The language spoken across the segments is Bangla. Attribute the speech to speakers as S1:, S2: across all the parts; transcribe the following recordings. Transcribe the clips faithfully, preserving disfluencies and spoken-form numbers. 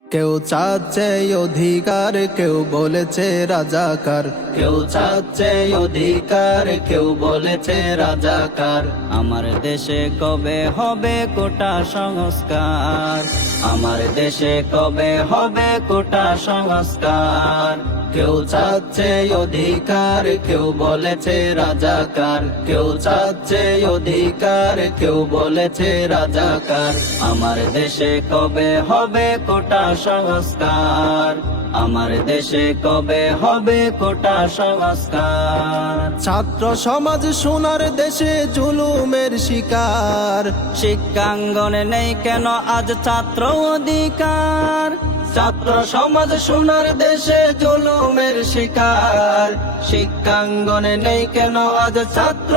S1: কেউ চাচ্ছে অধিকার, কেউ বলেছে রাজাকার। কেউ চাচ্ছে অধিকার, কেউ বলেছে রাজাকার।
S2: আমার দেশে কবে হবে কোটা সংস্কার? আমার দেশে কবে হবে কোটা সংস্কার?
S1: কেউ চাচ্ছে অধিকার, কেউ বলেছে রাজাকার। কেউ চাচ্ছে অধিকার, কেউ বলেছে রাজাকার।
S2: আমার দেশে কবে হবে কোটা সংস্কার? আমার দেশে কবে হবে কোটা সংস্কার?
S1: ছাত্র সমাজ সোনার দেশে জুলুমের শিকার।
S2: শিক্ষাঙ্গনে নেই কেন আজ ছাত্র অধিকার?
S1: ছাত্র সমাজ সোনার দেশে জুলুমের শিকার। শিক্ষাঙ্গনে নেই কেন আজ ছাত্র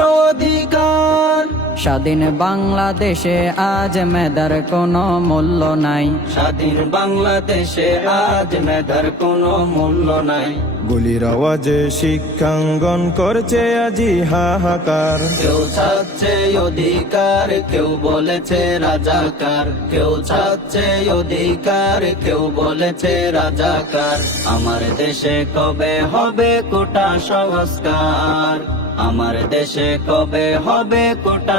S1: অধিকার।
S2: স্বাধীন বাংলাদেশে আজ মেধার কোনো মূল্য নাই।
S1: স্বাধীন বাংলাদেশে আজ মেধার কোনো মূল্য নাই।
S3: গুলির আওয়াজে শিক্ষাঙ্গন করছে আজি হাহাকার।
S1: কেউ চাচ্ছে অধিকার, কেউ বলেছে রাজাকার। কেউ চাচ্ছে অধিকার, কেউ বলেছে রাজাকার।
S2: আমার দেশে কবে হবে কোটা সংস্কার? আমার দেশে কবে হবে কোটা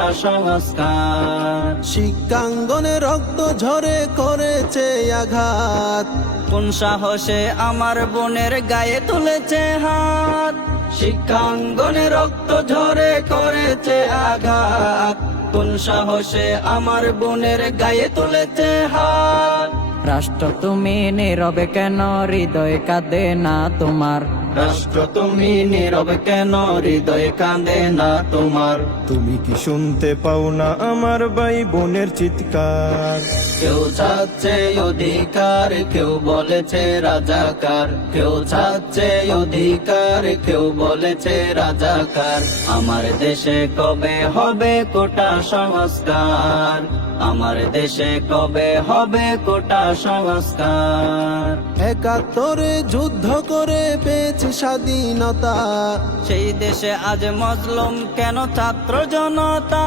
S2: সংস্কার?
S1: শিক্ষাঙ্গনে রক্ত ঝরে করেছে আঘাত।
S2: কোন সাহসে আমার বোনের গায়ে তুলেছে হাত?
S1: শিক্ষাঙ্গনে রক্ত ঝরে করেছে আঘাত।
S2: কোন সাহসে আমার বোনের গায়ে তুলেছে হাত? রাষ্ট্র তুমি নীরবে কেন, হৃদয় কাঁদে না তোমার?
S1: রাষ্ট্র তুমি নীরব কেন, হৃদয় কাঁদে না তোমার?
S3: তুমি কি শুনতে পাও না আমার ভাই বোনের চিৎকার?
S1: কেউ চাচ্ছে অধিকার, কেউ বলেছে রাজাকার। কেউ চাচ্ছে অধিকার, কেউ বলেছে রাজাকার।
S2: আমার দেশে কবে হবে কোটা সংস্কার? আমার দেশে কবে হবে কোটা সংস্কার?
S1: একাত্তরে যুদ্ধ করে পেয়েছি স্বাধীনতা।
S2: সেই দেশে আজ মজলুম কেন ছাত্র জনতা?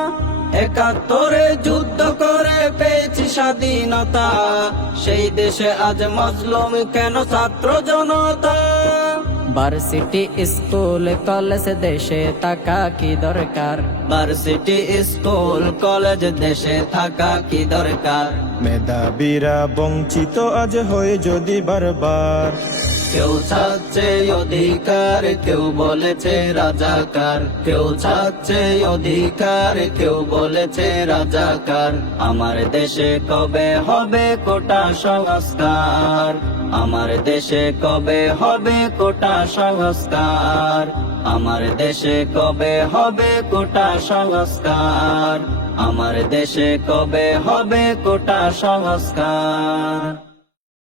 S1: একাত্তরে যুদ্ধ করে পেয়েছি স্বাধীনতা। সেই দেশে আজ মজলুম কেন ছাত্র জনতা?
S2: ভার্সিটি স্কুল কলেজ দেশে থাকা কি দরকার? ভার্সিটি স্কুল কলেজ দেশে থাকা কি দরকার?
S3: মেধাবীরা বঞ্চিত আজ হয়ে যদি বারবার।
S1: কেউ চাচ্ছে অধিকার, কেউ বলেছে রাজাকার। কেউ চাচ্ছে অধিকার, কেউ বলেছে রাজাকার।
S2: আমার দেশে কবে হবে কোটা সংস্কার? আমার দেশে কবে হবে কোটা সংস্কার? আমার দেশে কবে হবে কোটা সংস্কার? আমার দেশে কবে হবে কোটা সংস্কার?